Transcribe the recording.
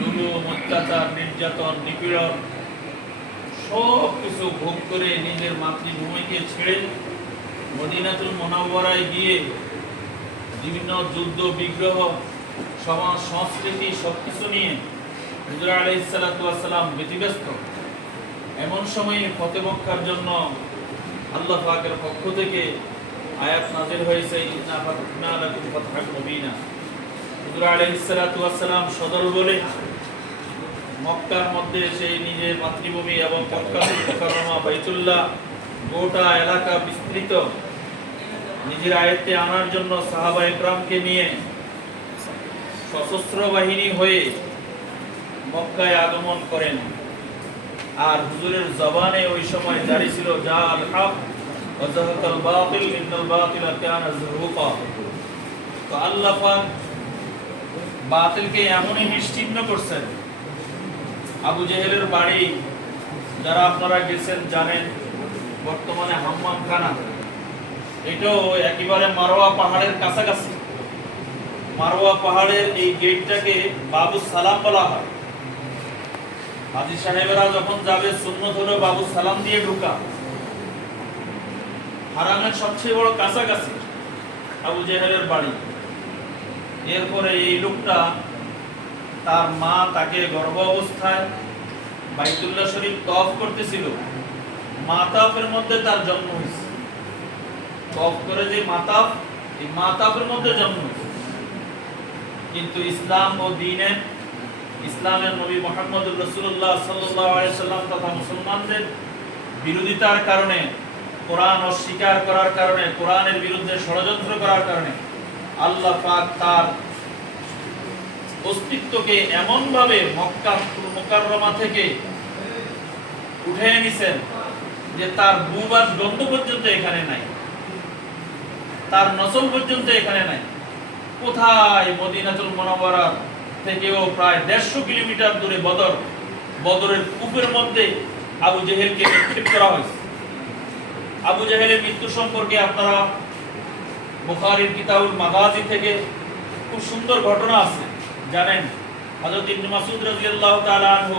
জুলুম, অত্যাচার, নির্যাতন, নিপীড়ন সব কিছু ভোগ করে নিজের মাতৃভূমিকে ছেড়ে মদিনাতুল মুনাওয়ারায় গিয়ে বিভিন্ন যুদ্ধ বিগ্রহ, সমাজ সংস্কৃতি সবকিছু নিয়ে হুজুর আলাইহিস সালাতু ওয়াস সালাম ব্যতিব্যস্ত। এমন সময়ে ফতেহ মক্কার জন্য আল্লাহ পাকের পক্ষ থেকে আয়াত নাযিল হয়েছে, ইন্না ফাতহনা লাকুম ফাতহান মুবিনা। হুজুর আলাইহিস সালাতু ওয়াস সালাম সদর বলে মক্কার মধ্যে সেই নিজের মাতৃভূমি এবং মক্কাতুল মুকাররমা বাইতুল্লাহ গোটা এলাকা বিস্তৃত নিজের আয়ত্তে আনার জন্য সাহাবা ইকরামকে নিয়ে সশস্ত্র বাহিনী হয়ে মক্কায় আগমন করেন। আর হুজুরের জবানে ওই সময় জারি ছিল জাল হক ওয়া যাহাকাল বাতিল ইন্নাল বাতিলা কানা যাহুকা। তো আল্লাহ পাক বাতিলকে এমনই নিশ্চিহ্ন করছেন। আবু জেহেলের বাড়ি যারা আপনারা গেছেন জানেন, বর্তমানে হাম্মামখানা, এটাও একেবারে মারোয়া পাহাড়ের কাছাকাছি। মারোয়া পাহাড়ের এই গেটটাকে বাবু সালাম বলা হয়। হাজী সাহেবেরা যখন যাবে সুন্নত হলো বাবু সালাম দিয়ে ঢোকা। হারামের সবচেয়ে বড় কাছাকাছি আবু জেহেলের বাড়ি। এরপরে এই লোকটা, তার মা তাকে গর্ভ অবস্থায় বাইতুল্লাহ শরীফ তওয়াফ করতেছিল। মাতাফের মধ্যে তার জন্ম হয়েছে। তওয়াফ করে যে মাতাফ, এই মাতাফের মধ্যে জন্ম হয়েছে। কিন্তু ইসলাম ও দ্বীনের, ইসলামের নবী মুহাম্মদুর রাসূলুল্লাহ সাল্লাল্লাহু আলাইহি সাল্লাম তথা মুসলমানদের বিরোধিতার কারণে, কোরআন অস্বীকার করার কারণে, কোরআনের বিরুদ্ধে ষড়যন্ত্র করার কারণে আল্লাহ পাক তার অস্তিত্বকে এমন ভাবে মক্কা মুকাররমা থেকে উঠে নিছেন যে তার বুবার গন্ধ পর্যন্ত এখানে নাই, তার নসল পর্যন্ত এখানে নাই। কোথায়? মদিনাতুল মুনাওয়ারা থেকেও প্রায় 150 কিলোমিটার দূরে বদরের কূপের মধ্যে আবু জেহেলকে নিক্ষেপ করা হয়েছে। আবু জেহেলের মৃত্যু সম্পর্কে আপনারা বুখারীর কিতাবুল মাগাজি থেকে খুব সুন্দর ঘটনা আছে, জানেন। হযরত ইবনে মাসউদ রাদিয়াল্লাহু তাআলা আনহু